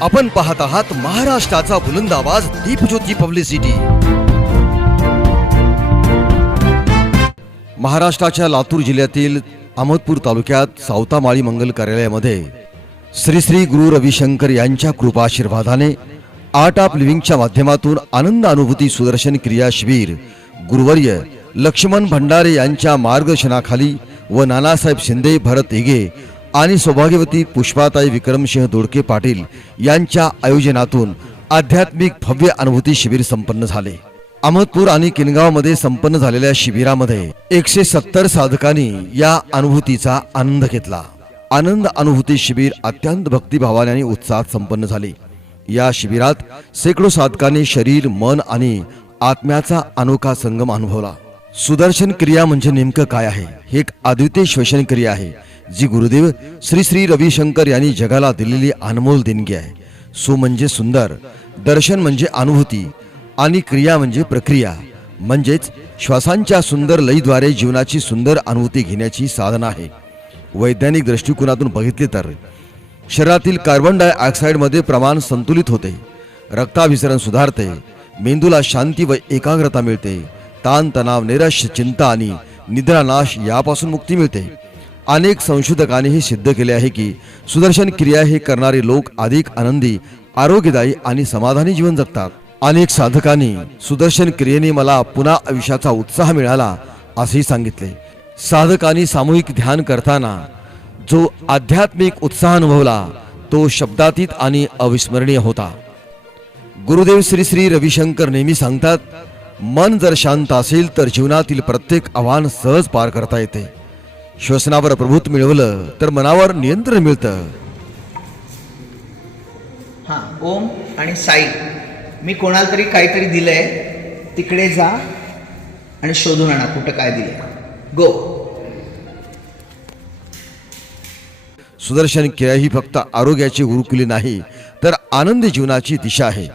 आपण पाहत आहात महाराष्ट्राचा बुलंद आवाज दीपज्योती पब्लिसिटी. महाराष्ट्राच्या लातूर जिल्ह्यातील अहमदपूर तालुक्यात सावतामाळी मंगल कार्यालयामध्ये श्री श्री गुरु रविशंकर यांच्या कृपाशीर्वादाने आर्ट ऑफ लिव्हिंगच्या माध्यमातून आनंद अनुभूती सुदर्शन क्रिया शिबिर गुरुवर्य लक्ष्मण भंडारे यांच्या मार्गदर्शनाखाली व नानासाहेब शिंदे भरत एगे आणि सौभाग्यवती पुष्पाताई विक्रमसिंह दोडके पाटील यांच्या आयोजनातून आध्यात्मिक भव्य अनुभूती शिबिर संपन्न झाले. अहमदपूर आणि किनगावमध्ये संपन्न झालेल्या शिबिरामध्ये एकशे सत्तर साधकांनी या अनुभूतीचा आनंद घेतला. आनंद अनुभूती शिबिर अत्यंत भक्तिभावाने आणि उत्साहात संपन्न झाले. या शिबिरात शेकडो साधकांनी शरीर मन आणि आत्म्याचा अनोखा संगम अनुभवला. सुदर्शन क्रिया म्हणजे नेमकं काय आहे? हे एक अद्वितीय श्वसन क्रिया आहे जी गुरुदेव श्री श्री रविशंकर यांनी जगाला दिलेली अनमोल देणगी आहे. सु म्हणजे सुंदर दर्शन म्हणजे अनुभूती आणि क्रिया म्हणजे प्रक्रिया. म्हणजेच श्वासांच्या सुंदर लयीद्वारे जीवनाची सुंदर अनुभूती घेण्याची साधना आहे. वैज्ञानिक दृष्टिकोनातून बघितले तर शरीरातील कार्बन डायऑक्साईडमध्ये प्रमाण संतुलित होते रक्ताभिसरण सुधारते मेंदूला शांती व एकाग्रता मिळते ताणतणाव निराश चिंता आणि निद्रानाश यापासून मुक्ती मिळते. अनेक संशोधकांनी हे सिद्ध केले आहे की सुदर्शन क्रिया हे करणारे लोक अधिक आनंदी आरोग्यदायी आणि समाधानी जीवन जगतात. अनेक साधकांनी सुदर्शन क्रियेने मला पुन्हा आयुष्याचा उत्साह मिळाला असेही सांगितले. साधकांनी सामूहिक ध्यान करताना जो आध्यात्मिक उत्साह अनुभवला तो शब्दातीत आणि अविस्मरणीय होता. गुरुदेव श्री श्री रविशंकर नेहमी सांगतात मन जर शांत असेल तर जीवनातील प्रत्येक आव्हान सहज पार करता येते. श्वसनावर प्रभुत्व मिळवलं तर मनावर नियंत्रण मिळतं. हां ओम आणि साई. मी कोणाला तरी काहीतरी दिलंय तिकडे जा आणि शोधून आणा कुठं काय दिलंय. गो सुदर्शन क्रिया ही फक्त आरोग्याची गुरुकुली नाही तर आनंदी जीवनाची दिशा आहे.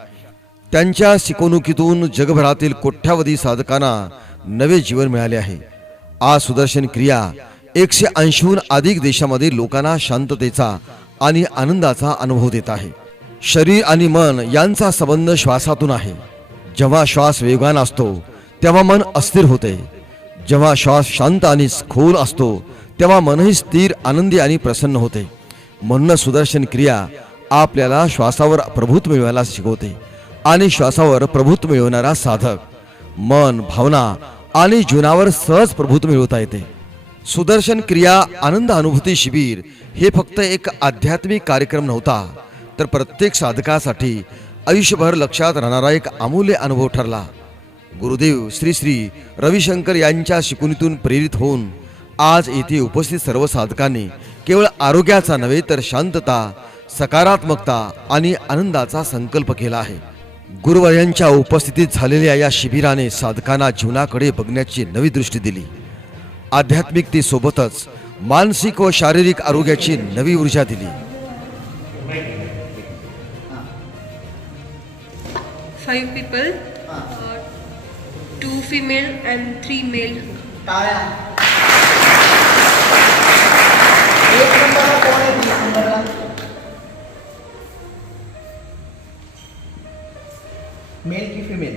त्यांच्या शिकवणुकीतून जगभरातील कोट्यावधी साधकांना नवे जीवन मिळाले आहे. आज सुदर्शन क्रिया एकशे ऐंशीहून अधिक देशामध्ये लोकांना शांततेचा आणि आनंदाचा अनुभव देत आहे. शरीर आणि मन यांचा संबंध श्वासातून आहे. जेव्हा श्वास वेगवान असतो तेव्हा मन अस्थिर होते. जेव्हा श्वास शांत आणि खोल असतो तेव्हा मनही स्थिर आनंदी आणि प्रसन्न होते. म्हणून सुदर्शन क्रिया आपल्याला श्वासावर प्रभुत्व मिळवायला शिकवते. आणि श्वासावर प्रभुत्व मिळवणारा साधक. मन भावना आणि जीवनावर सहज प्रभुत्व मिळवता येते. सुदर्शन क्रिया आनंद अनुभूती शिबिर हे फक्त एक आध्यात्मिक कार्यक्रम नव्हता तर प्रत्येक साधकासाठी आयुष्यभर लक्षात राहणारा एक अमूल्य अनुभव ठरला. गुरुदेव श्री श्री रविशंकर यांच्या शिकवणीतून प्रेरित होऊन आज येथे उपस्थित सर्व साधकांनी केवळ आरोग्याचा नव्हे तर शांतता सकारात्मकता आणि आनंदाचा संकल्प केला आहे. गुरुवर्यांच्या उपस्थितीत झालेल्या या शिबिराने साधकांना जीवनाकडे बघण्याची नवी दृष्टी दिली. आध्यात्मिकतेसोबतच मानसिक व शारीरिक आरोग्याची नवी ऊर्जा दिली. Five people, uh, two female and three male. टाळ्या. एक मेल की फिमेल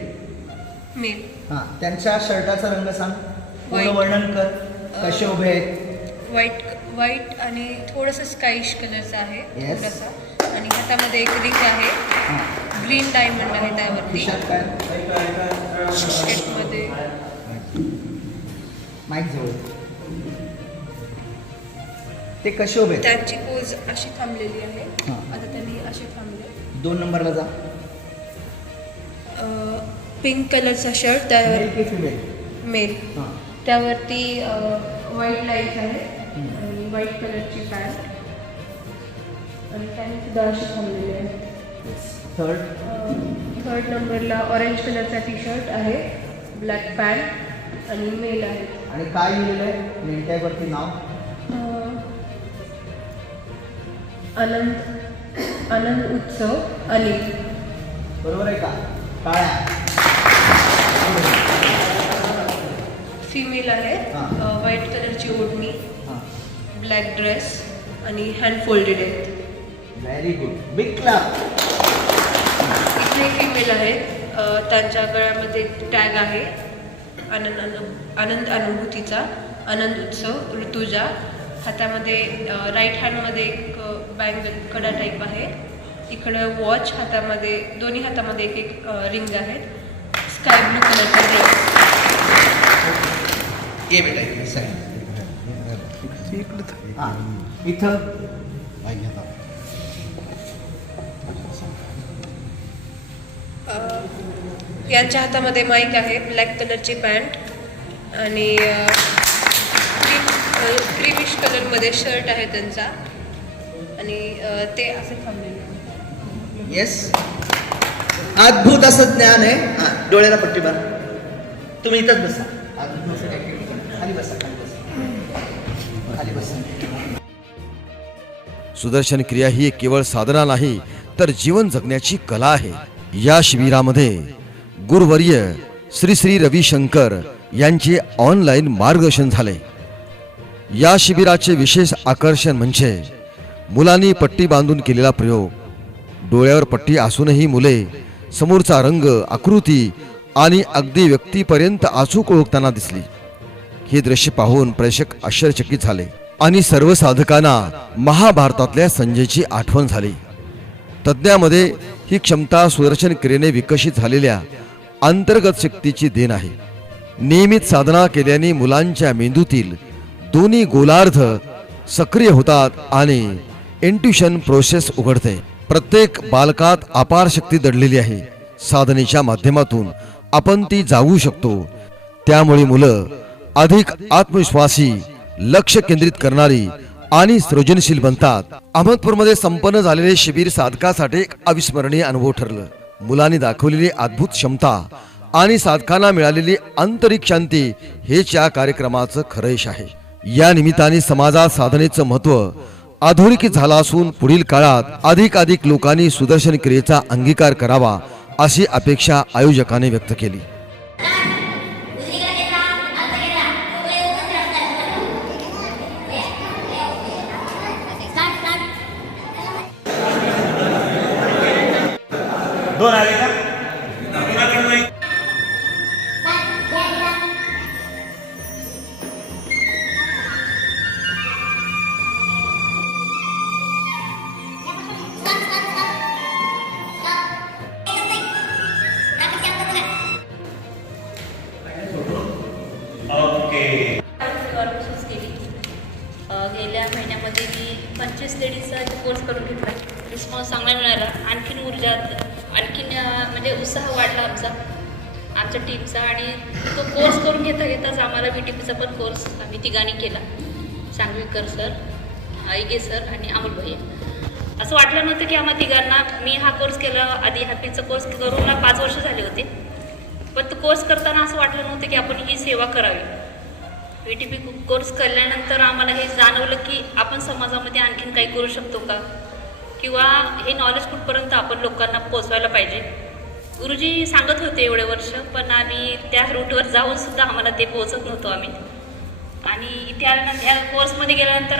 Male. हां त्यांच्या शर्टाचा रंग सांग. पूर्ण White. वर्णन कर. कसे उभे आहेत? व्हाईट व्हाईट आणि थोडंसं स्काईश कलरचं आहे Yes. थोडासा. आणि हातामध्ये एक रिंग आहे. हां. ग्रीन डायमंड आहे त्यावरती. खिशात काय? माईक जवळ. ते कसे उभे आहेत? त्यांची पोज अशी थांबलेली आहे. हां. आता त्यांनी असे थांबले. दोन नंबरला जा. पिंक कलरचा शर्ट त्यावर मेल हां. त्यावरती व्हाईट लाइट आहे आणि व्हाईट कलरची पॅन्ट आणि त्यांनी सुद्धा अशी थांबलेली आहे. थर्ड थर्ड नंबरला ऑरेंज कलरचा टी शर्ट आहे ब्लॅक पॅन्ट आणि मेल आहे. आणि काय लिहिलेलं आहे? नेमक्यावरती नाव? अं, आनंद आनंद उत्सव अनिल. बरोबर आहे का? फिमेल आहे. व्हाईट कलरची ओढणी ब्लॅक ड्रेस आणि हँड फोल्डेड आहेत व्हेरी गुड बिग क्लाप इथे फिमेल आहेत. त्यांच्या गळ्यामध्ये टॅग आहे. आनंद अनु आनंद अनुभूतीचा आनंद उत्सव ऋतुजा. हातामध्ये राईट हँडमध्ये एक बँगल कडा टाईप आहे. इकडं वॉच हातामध्ये दोन्ही हातामध्ये एक एक रिंग आहेत. स्काय ब्लू कलरचा ड्रेस ये बेटा इकडे साईड इथं. यांच्या हातामध्ये माईक आहे ब्लॅक कलरची पॅन्ट आणि क्रीमिश कलरमध्ये शर्ट आहे त्यांचा. आणि ते असे थांबलेले. येस अद्भुत असं ज्ञान आहे. हा डोळ्याला पट्टी बार तुम्ही इथंच बसा. खाली बसा खाली बसा. सुदर्शन क्रिया ही केवळ साधना नाही तर जीवन जगण्याची कला आहे. या शिबिरामध्ये गुरुवर्य श्री श्री रविशंकर यांचे ऑनलाईन मार्गदर्शन झाले. या शिबिराचे विशेष आकर्षण म्हणजे मुलांनी पट्टी बांधून केलेला प्रयोग डोळ्यावर पट्टी असूनही मुले समोरचा रंग आकृती आणि अगदी व्यक्तीपर्यंत अचूक ओळखताना दिसली. हे दृश्य पाहून प्रेक्षक आश्चर्यचकित झाले आणि सर्व साधकांना महाभारतातल्या संजयची आठवण झाली. तज्ज्ञामध्ये ही क्षमता सुदर्शन क्रियेने विकसित झालेल्या अंतर्गत शक्तीची देण आहे. नियमित साधना केल्याने मुलांच्या मेंदूतील दोन्ही गोलार्ध सक्रिय होतात आणि इंट्युशन प्रोसेस उघडते. प्रत्येक बालकात अपार शक्ती दडलेली आहे. साधनेच्या माध्यमातून आपण ती जागू शकतो. त्यामुळे मुलं अधिक आत्मविश्वासी लक्ष केंद्रित करणारी आणि सृजनशील बनतात. अहमदपूरमध्ये संपन्न झालेले शिबिर साधकासाठी एक अविस्मरणीय अनुभव ठरलं. मुलांनी दाखवलेली अद्भुत क्षमता आणि साधकांना मिळालेली आंतरिक शांती हेच या कार्यक्रमाचं खरं यश आहे. या निमित्ताने समाजात साधनेचं महत्त्व आधुनिकी झाला असून पुढील काळात अधिक लोकांनी सुदर्शन क्रियेचा अंगीकार करावा अशी अपेक्षा आयोजकाने व्यक्त केली. पंचवीस कोर्स करून घेतला रिस्पॉन्स चांगला मिळाला. आणखीन ऊर्जा आणखीन म्हणजे उत्साह वाढला आमचा. आमच्या टीमचा आणि तो कोर्स करून घेता घेताच आम्हाला बी टी पीचा पण कोर्स आम्ही तिघांनी केला. सांगवीकर सर ऐगे सर आणि अमोल भैया असं वाटलं नव्हतं की आम्हा तिघांना मी हा कोर्स केला आधी हॅपीचा कोर्स करून पाच वर्ष झाले होते. पण तो कोर्स करताना असं वाटलं नव्हतं की आपण ही सेवा करावी. व्ही टी पी कोर्स केल्यानंतर आम्हाला हे जाणवलं की आपण समाजामध्ये आणखीन काही करू शकतो का? किंवा हे नॉलेज कुठपर्यंत आपण लोकांना पोचवायला पाहिजे? गुरुजी सांगत होते एवढे वर्ष पण आम्ही त्या रूटवर जाऊन सुद्धा आम्हाला ते पोहोचत नव्हतो आम्ही. आणि इथे आल्यानंतर ह्या कोर्समध्ये गेल्यानंतर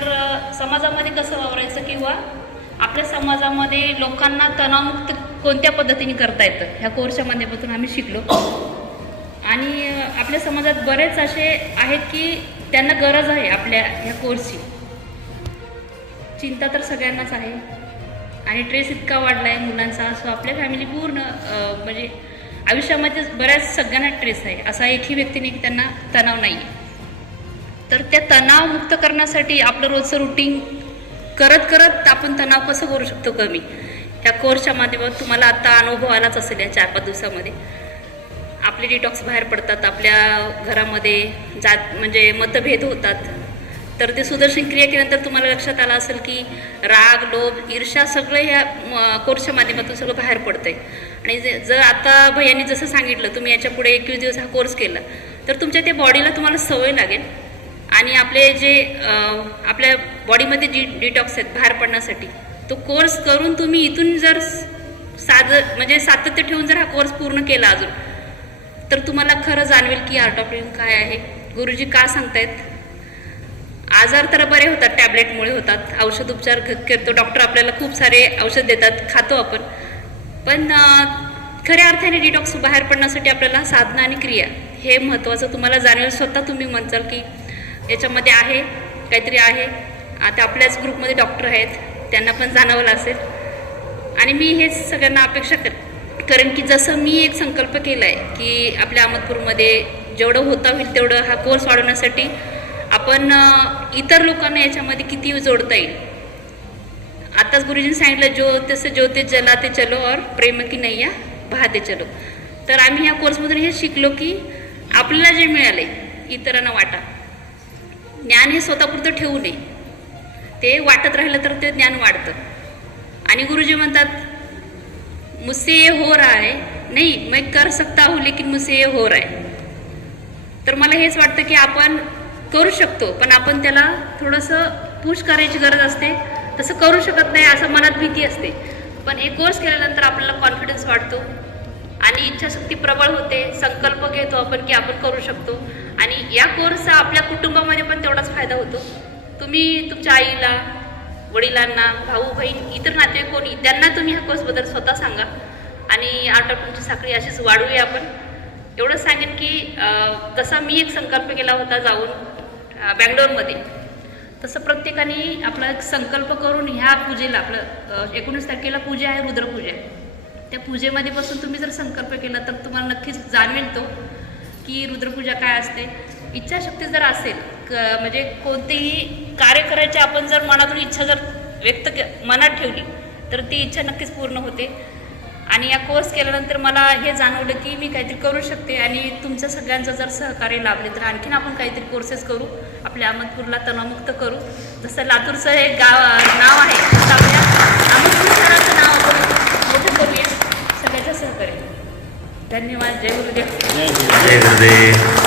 समाजामध्ये कसं वावरायचं किंवा आपल्या समाजामध्ये लोकांना तणावमुक्त कोणत्या पद्धतीने करता येतं? ह्या कोर्सच्या माध्यमातून आम्ही शिकलो. आपल्या समाजात बरेच असे आहेत की त्यांना गरज आहे आपल्या ह्या कोर्सची चिंता तर सगळ्यांनाच आहे. आणि ट्रेस इतका वाढला आहे मुलांचा असो आपल्या फॅमिली पूर्ण म्हणजे आयुष्यामध्ये बऱ्याच सगळ्यांना ट्रेस आहे. असा एकही व्यक्तीने की त्यांना तणाव नाही आहे तर त्या तणाव मुक्त करण्यासाठी आपलं रोजचं रुटीन करत करत आपण तणाव कसं करू शकतो कमी? ह्या कोर्सच्या माध्यमात तुम्हाला आता अनुभव आलाच असेल या चार पाच दिवसामध्ये. आपले डिटॉक्स बाहेर पडतात आपल्या घरामध्ये जात म्हणजे मतभेद होतात. तर ते सुदर्शन क्रिया केल्यानंतर तुम्हाला लक्षात आलं असेल की राग लोभ ईर्षा सगळं ह्या म- कोर्सच्या माध्यमातून सगळं बाहेर पडतंय. आणि जे जर आता भैयानी जसं सांगितलं तुम्ही याच्यापुढे एकवीस दिवस हा कोर्स केला तर तुमच्या त्या बॉडीला तुम्हाला सवय लागेल. आणि आपले जे आपल्या बॉडीमध्ये जी डिटॉक्स आहेत बाहेर पडण्यासाठी तो कोर्स करून तुम्ही इथून जर साध म्हणजे सातत्य ठेवून जर हा कोर्स पूर्ण केला अजून तर तुम्हाला खरं जाणवेल की आर्ट ऑफ लिव्हिंग काय आहे. गुरुजी का सांगतायत? आजार तर बरे होतात टॅबलेटमुळे होतात. औषध उपचार करतो. डॉक्टर आपल्याला खूप सारे औषध देतात. खातो आपण. पण खऱ्या अर्थाने डिटॉक्स बाहेर पडण्यासाठी आपल्याला साधना आणि क्रिया हे महत्त्वाचं तुम्हाला जाणवेल. स्वतः तुम्ही म्हणचाल की याच्यामध्ये आहे काहीतरी आहे. आता आपल्याच ग्रुपमध्ये डॉक्टर आहेत. त्यांना पण जाणवलं असेल. आणि मी हेच सगळ्यांना अपेक्षा करते कारण की जसं मी एक संकल्प केला आहे की आपल्या अहमदपूरमध्ये जेवढं होता होईल तेवढं हा कोर्स वाढवण्यासाठी आपण इतर लोकांना याच्यामध्ये किती जोडता येईल? आताच गुरुजींनी सांगितलं जो तसं जो ते जला ते चलो और प्रेम की नाही या पाहते चलो. तर आम्ही या कोर्समधून हे शिकलो की आपल्याला जे मिळाले इतरांना वाटा. ज्ञान हे स्वतःपुरतं ठेवू नये. ते वाटत राहिलं तर ते ज्ञान वाढतं. आणि गुरुजी म्हणतात मुझसे ये हो रहा है। नहीं मैं कर सकता हूँ लेकिन मुझसे ये हो रहा है। तर मला हेच वाटतं की आपण करू शकतो पण आपण त्याला थोडंसं पुश करायची गरज असते. तसं करू शकत नाही असं मनात भीती असते. पण हे कोर्स केल्यानंतर आपल्याला कॉन्फिडन्स वाढतो आणि इच्छाशक्ती प्रबळ होते. संकल्प घेतो आपण की आपण करू शकतो. आणि या कोर्सचा आपल्या कुटुंबामध्ये पण तेवढाच फायदा होतो. तुम्ही तुमच्या आईला वडिलांना भाऊ बहीण इतर नातेवाईक कोणी त्यांना तुम्ही ह्या कोर्सबद्दल स्वतः सांगा. आणि आर्ट ऑफ तुमची साखळी अशीच वाढवूया आपण. एवढंच सांगेन की जसा मी एक संकल्प केला होता जाऊन बँगलोरमध्ये तसं प्रत्येकाने आपला एक संकल्प करून ह्या पूजेला आपलं एकोणीस तारखेला पूजा आहे रुद्रपूजा त्या पूजेमध्ये बसून तुम्ही जर संकल्प केला तर तुम्हाला नक्कीच जाणवेल तो की रुद्रपूजा काय असते. इच्छाशक्ती जर असेल क म्हणजे कोणतेही कार्य करायची आपण जर मनातून इच्छा जर व्यक्त के मनात ठेवली तर ती इच्छा नक्कीच पूर्ण होते. आणि या कोर्स केल्यानंतर मला हे जाणवलं की मी काहीतरी करू शकते आणि तुमच्या सगळ्यांचं जर सहकार्य लाभले तर आणखीन आपण काहीतरी कोर्सेस करू. आपल्या अहमदपूरला तणावमुक्त करू. जसं लातूरचं हे गाव नाव आहे तसं आपल्या अहमदपूर शहराचं नाव आपण मोठं करूया. सगळ्याचं सहकार्य. धन्यवाद. जय गुरुदेव. जय गुरुदेव.